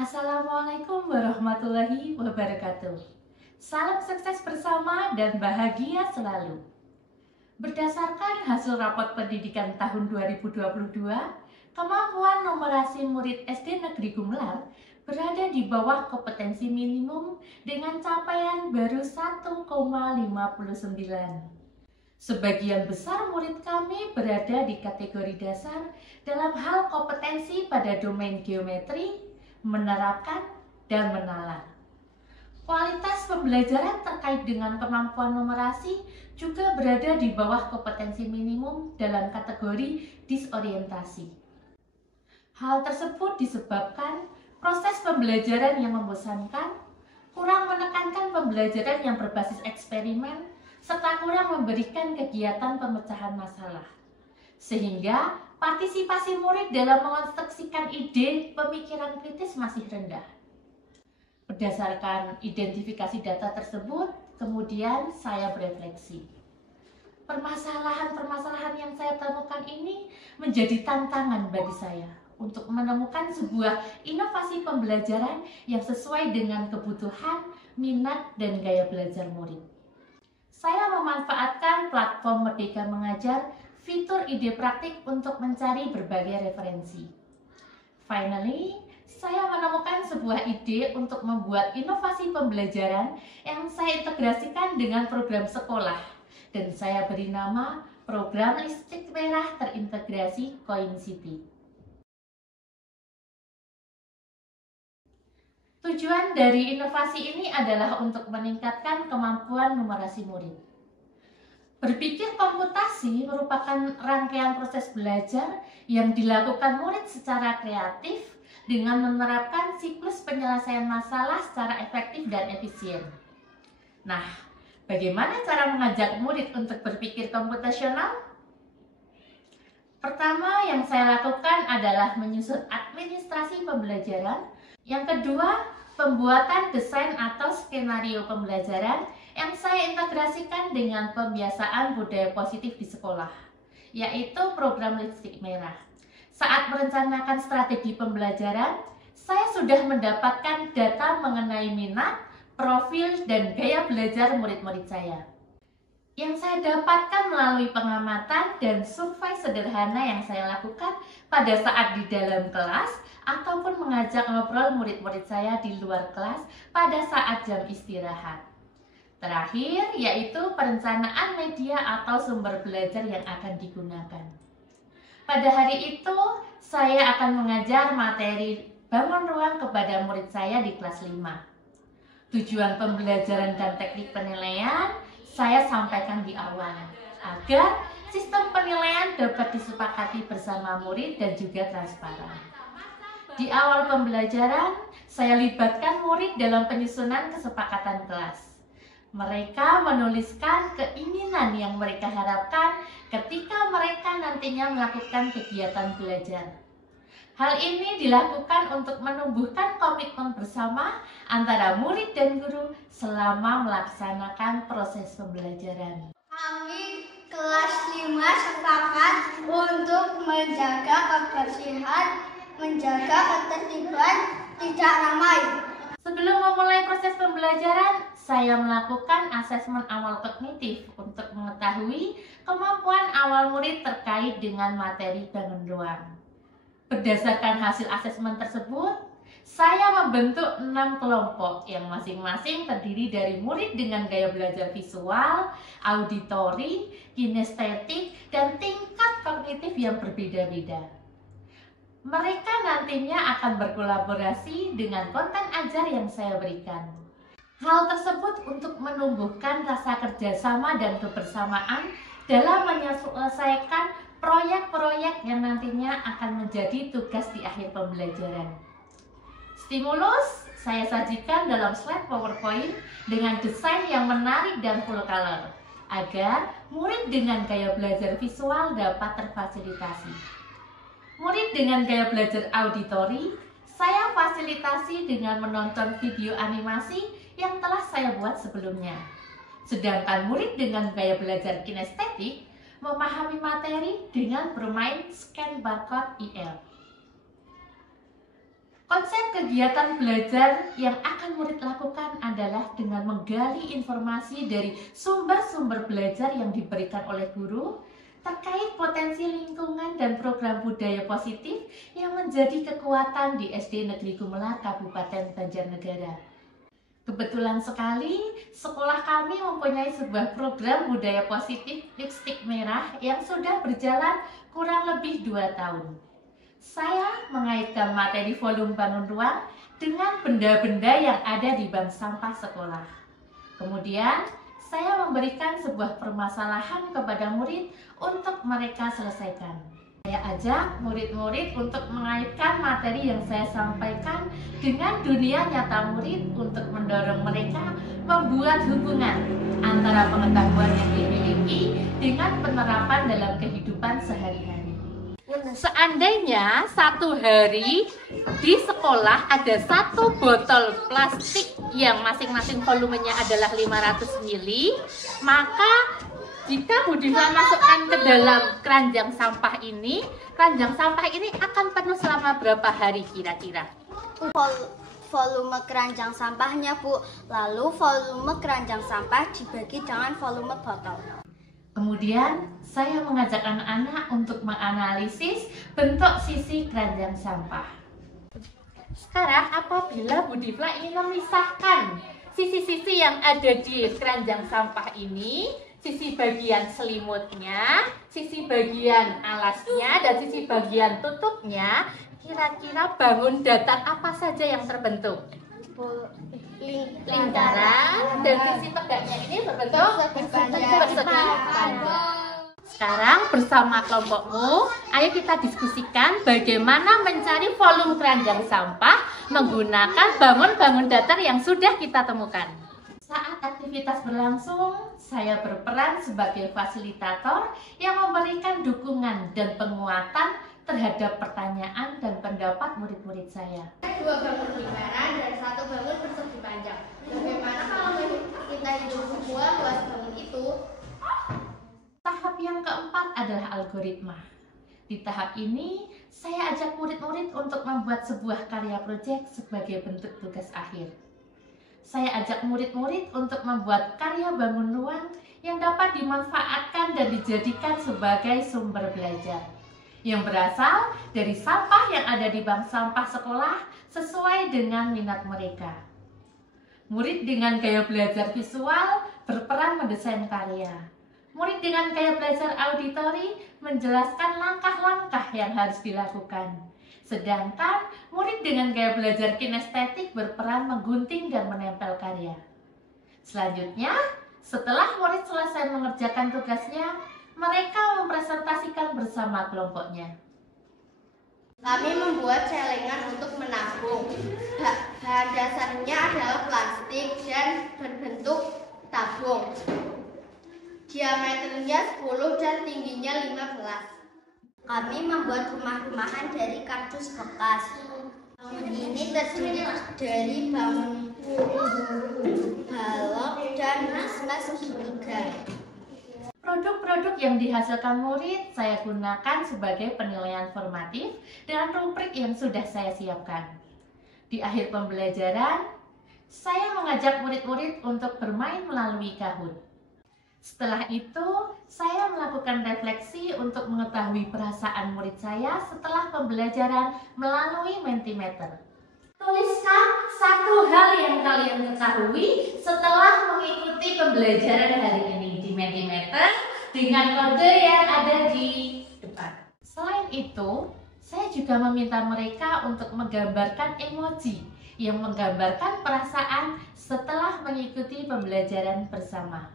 Assalamualaikum warahmatullahi wabarakatuh. Salam sukses bersama dan bahagia selalu. Berdasarkan hasil rapot pendidikan tahun 2022, kemampuan numerasi murid SD Negeri Gumelar berada di bawah kompetensi minimum dengan capaian baru 1,59. Sebagian besar murid kami berada di kategori dasar dalam hal kompetensi pada domain geometri, menerapkan, dan menalar. Kualitas pembelajaran terkait dengan kemampuan numerasi juga berada di bawah kompetensi minimum dalam kategori disorientasi. Hal tersebut disebabkan proses pembelajaran yang membosankan, kurang menekankan pembelajaran yang berbasis eksperimen, serta kurang memberikan kegiatan pemecahan masalah. Sehingga partisipasi murid dalam mengonstruksikan ide pemikiran kritis masih rendah. Berdasarkan identifikasi data tersebut, kemudian saya berefleksi. Permasalahan-permasalahan yang saya temukan ini menjadi tantangan bagi saya untuk menemukan sebuah inovasi pembelajaran yang sesuai dengan kebutuhan, minat, dan gaya belajar murid. Saya memanfaatkan platform Merdeka Mengajar fitur ide praktik untuk mencari berbagai referensi. Finally, saya menemukan sebuah ide untuk membuat inovasi pembelajaran yang saya integrasikan dengan program sekolah dan saya beri nama Program Listrik Merah Terintegrasi Coin City. Tujuan dari inovasi ini adalah untuk meningkatkan kemampuan numerasi murid. Berpikir komputasi merupakan rangkaian proses belajar yang dilakukan murid secara kreatif dengan menerapkan siklus penyelesaian masalah secara efektif dan efisien. Nah, bagaimana cara mengajak murid untuk berpikir komputasional? Pertama yang saya lakukan adalah menyusun administrasi pembelajaran. Yang kedua, pembuatan desain atau skenario pembelajaran yang saya integrasikan dengan pembiasaan budaya positif di sekolah, yaitu program Listrik Merah. Saat merencanakan strategi pembelajaran, saya sudah mendapatkan data mengenai minat, profil, dan gaya belajar murid-murid saya. Yang saya dapatkan melalui pengamatan dan survei sederhana yang saya lakukan pada saat di dalam kelas ataupun mengajak ngobrol murid-murid saya di luar kelas pada saat jam istirahat. Terakhir, yaitu perencanaan media atau sumber belajar yang akan digunakan. Pada hari itu, saya akan mengajar materi bangun ruang kepada murid saya di kelas 5. Tujuan pembelajaran dan teknik penilaian saya sampaikan di awal, agar sistem penilaian dapat disepakati bersama murid dan juga transparan. Di awal pembelajaran, saya libatkan murid dalam penyusunan kesepakatan kelas. Mereka menuliskan keinginan yang mereka harapkan ketika mereka nantinya melakukan kegiatan belajar. Hal ini dilakukan untuk menumbuhkan komitmen bersama antara murid dan guru selama melaksanakan proses pembelajaran. Kami kelas 5 sepakat untuk menjaga kebersihan, menjaga ketertiban, tidak ramai. Sebelum memulai proses pembelajaran, saya melakukan asesmen awal kognitif untuk mengetahui kemampuan awal murid terkait dengan materi bangun ruang. Berdasarkan hasil asesmen tersebut, saya membentuk 6 kelompok yang masing-masing terdiri dari murid dengan gaya belajar visual, auditori, kinestetik, dan tingkat kognitif yang berbeda-beda. Mereka nantinya akan berkolaborasi dengan konten ajar yang saya berikan. Hal tersebut untuk menumbuhkan rasa kerjasama dan kebersamaan dalam menyelesaikan proyek-proyek yang nantinya akan menjadi tugas di akhir pembelajaran. Stimulus saya sajikan dalam slide PowerPoint dengan desain yang menarik dan full color, agar murid dengan gaya belajar visual dapat terfasilitasi. Murid dengan gaya belajar auditori, saya fasilitasi dengan menonton video animasi yang telah saya buat sebelumnya. Sedangkan murid dengan gaya belajar kinestetik memahami materi dengan bermain scan barcode IL. Konsep kegiatan belajar yang akan murid lakukan adalah dengan menggali informasi dari sumber-sumber belajar yang diberikan oleh guru terkait potensi lingkungan dan program budaya positif yang menjadi kekuatan di SD Negeri Gumelar, Kabupaten Banjarnegara. Kebetulan sekali, sekolah kami mempunyai sebuah program budaya positif Lipstik Merah yang sudah berjalan kurang lebih 2 tahun. Saya mengaitkan materi volume bangun ruang dengan benda-benda yang ada di bank sampah sekolah. Kemudian, saya memberikan sebuah permasalahan kepada murid untuk mereka selesaikan. Saya ajak murid-murid untuk mengaitkan materi yang saya sampaikan dengan dunia nyata murid untuk mendorong mereka membuat hubungan antara pengetahuan yang dimiliki dengan penerapan dalam kehidupan sehari-hari. Seandainya satu hari di sekolah ada 1 botol plastik yang masing-masing volumenya adalah 500 ml, maka jika Bu Diva masukkan ke dalam keranjang sampah ini akan penuh selama berapa hari kira-kira? Volume keranjang sampahnya, Bu. Lalu volume keranjang sampah dibagi dengan volume botol. Kemudian saya mengajak anak-anak untuk menganalisis bentuk sisi keranjang sampah. Sekarang apabila Bu Diva ingin memisahkan sisi-sisi yang ada di keranjang sampah ini, sisi bagian selimutnya, sisi bagian alasnya, dan sisi bagian tutupnya, kira-kira bangun datar apa saja yang terbentuk? Lingkaran, dan sisi tegaknya ini berbentuk persegi panjang. Sekarang bersama kelompokmu, ayo kita diskusikan bagaimana mencari volume keranjang sampah menggunakan bangun-bangun datar yang sudah kita temukan. Saat aktivitas berlangsung, saya berperan sebagai fasilitator yang memberikan dukungan dan penguatan terhadap pertanyaan dan pendapat murid-murid saya. 2 bangun lingkaran dan 1 bangun persegi panjang. Bagaimana kalau kita hitung semua luas bangun itu? Tahap yang keempat adalah algoritma. Di tahap ini, saya ajak murid-murid untuk membuat sebuah karya proyek sebagai bentuk tugas akhir. Saya ajak murid-murid untuk membuat karya bangun ruang yang dapat dimanfaatkan dan dijadikan sebagai sumber belajar, yang berasal dari sampah yang ada di bank sampah sekolah sesuai dengan minat mereka. Murid dengan gaya belajar visual berperan mendesain karya. Murid dengan gaya belajar auditori menjelaskan langkah-langkah yang harus dilakukan. Sedangkan murid dengan gaya belajar kinestetik berperan menggunting dan menempel karya. Selanjutnya, setelah murid selesai mengerjakan tugasnya, mereka mempresentasikan bersama kelompoknya. Kami membuat celengan untuk menabung. Bahan dasarnya adalah plastik dan berbentuk tabung. Diameternya 10 dan tingginya 15. Kami membuat rumah-rumahan dari kardus bekas. Bangun ini terdiri dari bangun balok dan prisma segitiga. Produk-produk yang dihasilkan murid saya gunakan sebagai penilaian formatif dengan rubrik yang sudah saya siapkan. Di akhir pembelajaran, saya mengajak murid-murid untuk bermain melalui Kahoot. Setelah itu, saya melakukan refleksi untuk mengetahui perasaan murid saya setelah pembelajaran melalui Mentimeter. Tuliskan satu hal yang kalian ketahui setelah mengikuti pembelajaran hari ini di Mentimeter dengan kode yang ada di depan. Selain itu, saya juga meminta mereka untuk menggambarkan emoji yang menggambarkan perasaan setelah mengikuti pembelajaran bersama.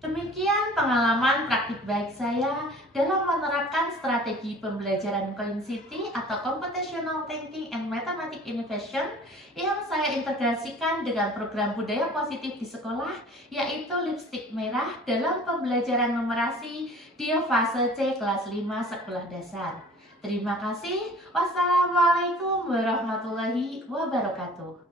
Demikian pengalaman praktik baik saya dalam menerapkan strategi pembelajaran Cognitivity atau Computational Thinking and Mathematics Innovation yang saya integrasikan dengan program budaya positif di sekolah, yaitu Lipstik Merah dalam pembelajaran numerasi di fase C kelas 5 sekolah dasar. Terima kasih. Wassalamualaikum warahmatullahi wabarakatuh.